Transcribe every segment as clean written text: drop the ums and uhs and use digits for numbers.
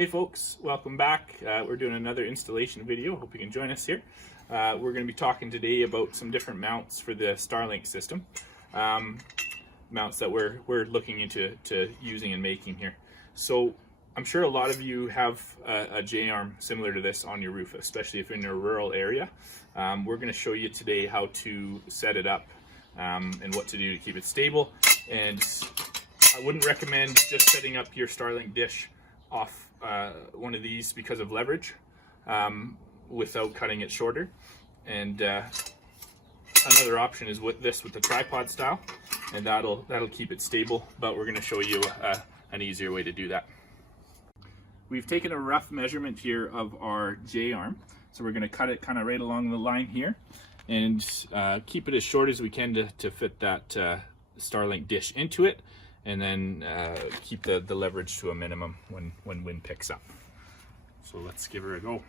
Hey folks, welcome back. We're doing another installation video. Hope you can join us here. We're going to be talking today about some different mounts for the Starlink system. Mounts that we're looking into using and making here. So I'm sure a lot of you have a J-arm similar to this on your roof, especially if you're in a rural area. We're going to show you today how to set it up and what to do to keep it stable. And I wouldn't recommend just setting up your Starlink dish off one of these because of leverage without cutting it shorter. And another option is with the tripod style, and that'll keep it stable, but we're going to show you an easier way to do that. We've taken a rough measurement here of our J-arm, so we're going to cut it kind of right along the line here and keep it as short as we can to fit that Starlink dish into it, and then keep the leverage to a minimum when wind picks up. So let's give her a go.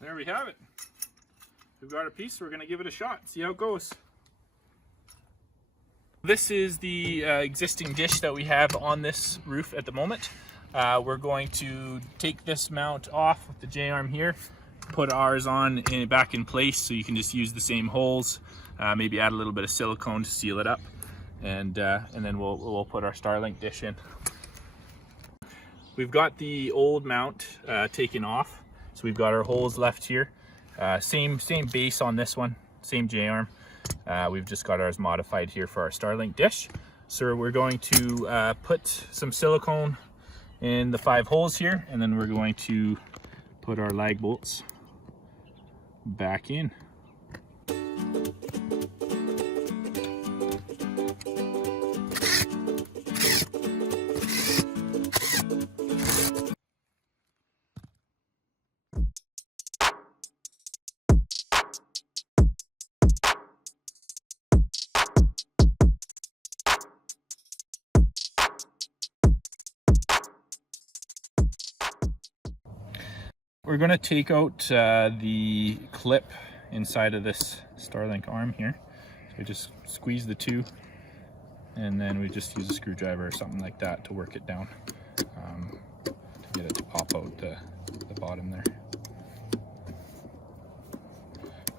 There we have it. We've got a piece, we're going to give it a shot, see how it goes. This is the existing dish that we have on this roof at the moment. We're going to take this mount off with the J-arm here, put ours on back in place, so you can just use the same holes, maybe add a little bit of silicone to seal it up, and then we'll put our Starlink dish in. We've got the old mount taken off, so we've got our holes left here. Same base on this one, same J-arm. We've just got ours modified here for our Starlink dish. So we're going to put some silicone in the 5 holes here, and then we're going to put our lag bolts back in. We're going to take out the clip inside of this Starlink arm here. So we just squeeze the 2, and then we just use a screwdriver or something like that to work it down to get it to pop out the bottom there.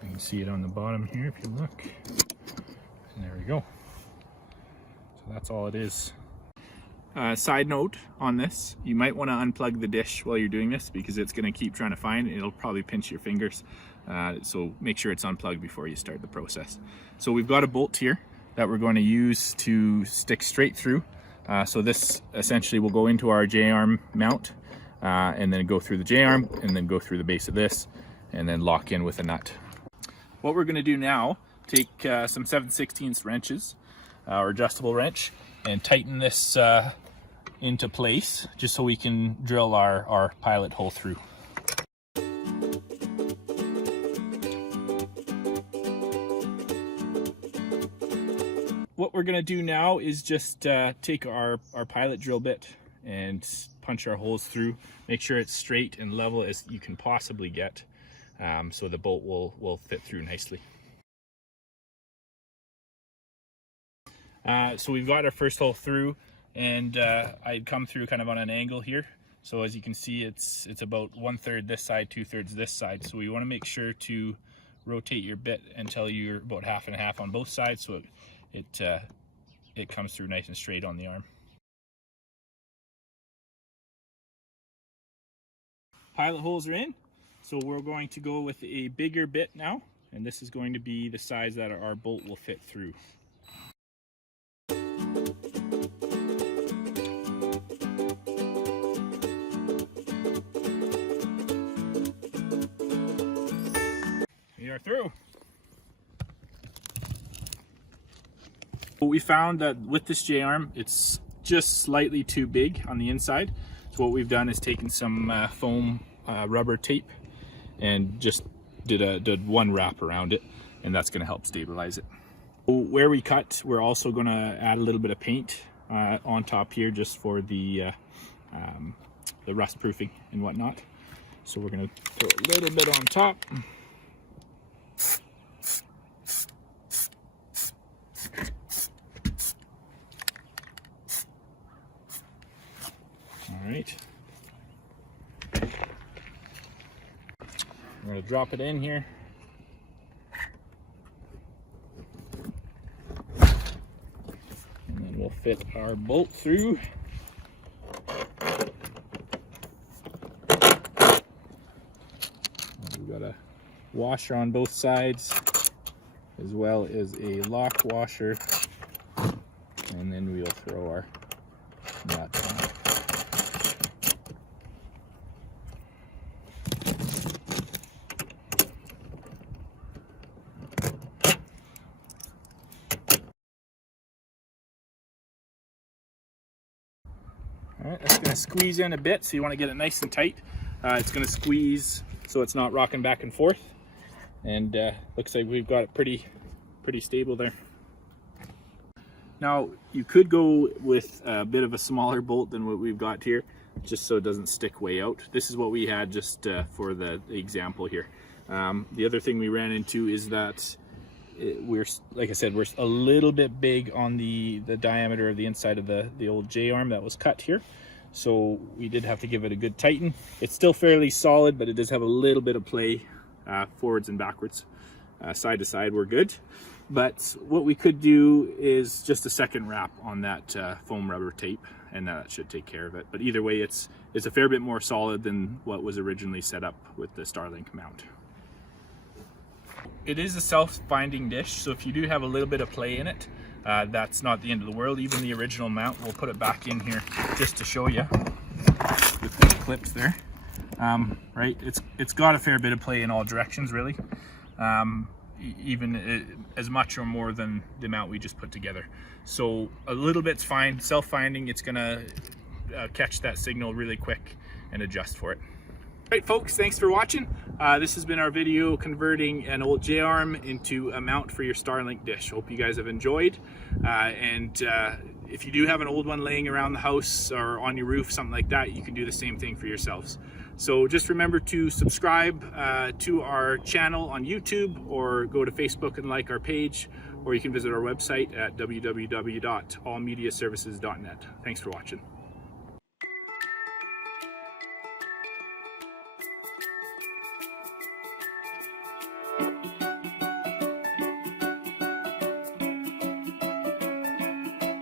You can see it on the bottom here if you look. And there we go. So that's all it is. Side note on this, you might want to unplug the dish while you're doing this because it's going to keep trying to find it. It'll probably pinch your fingers, so make sure it's unplugged before you start the process. So we've got a bolt here that we're going to use to stick straight through. So this essentially will go into our J-arm mount, and then go through the J-arm, and then go through the base of this, and then lock in with a nut. What we're going to do now, take some 7/16 wrenches or adjustable wrench, and tighten this into place just so we can drill our pilot hole through. What we're going to do now is just take our pilot drill bit and punch our holes through. Make sure it's straight and level as you can possibly get, so the bolt will fit through nicely. So we've got our first hole through, and I'd come through kind of on an angle here. So as you can see, it's about 1/3 this side, 2/3 this side. So we want to make sure to rotate your bit until you're about half and half on both sides, so it comes through nice and straight on the arm. Pilot holes are in, so we're going to go with a bigger bit now, and this is going to be the size that our bolt will fit through. We are through. What we found that with this J-arm, it's just slightly too big on the inside. So what we've done is taken some foam rubber tape and just did one wrap around it, and that's going to help stabilize it. Where we cut, we're also going to add a little bit of paint on top here just for the rust proofing and whatnot. So we're going to throw a little bit on top. I'm going to drop it in here. And then we'll fit our bolt through. We've got a washer on both sides, as well as a lock washer. And then we'll throw our nut on. Alright, that's going to squeeze in a bit, so you want to get it nice and tight. It's going to squeeze so it's not rocking back and forth. And looks like we've got it pretty stable there. Now, you could go with a bit of a smaller bolt than what we've got here, just so it doesn't stick way out. This is what we had just for the example here. The other thing we ran into is that like I said, we're a little bit big on the diameter of the inside of the old J-arm that was cut here. So we did have to give it a good tighten. It's still fairly solid, but it does have a little bit of play forwards and backwards. Side to side, we're good. But what we could do is just a second wrap on that foam rubber tape, and that should take care of it. But either way, it's a fair bit more solid than what was originally set up with the Starlink mount. It is a self-binding dish, so if you do have a little bit of play in it, that's not the end of the world. Even the original mount, we'll put it back in here just to show you with the clips there. Right, it's got a fair bit of play in all directions, really. Even as much or more than the mount we just put together. So a little bit's fine. Self-finding, it's gonna catch that signal really quick and adjust for it. Alright folks, thanks for watching. This has been our video converting an old J-arm into a mount for your Starlink dish. Hope you guys have enjoyed. And if you do have an old one laying around the house or on your roof, something like that, you can do the same thing for yourselves. So just remember to subscribe to our channel on YouTube, or go to Facebook and like our page, or you can visit our website at www.allmediaservices.net. Thanks for watching.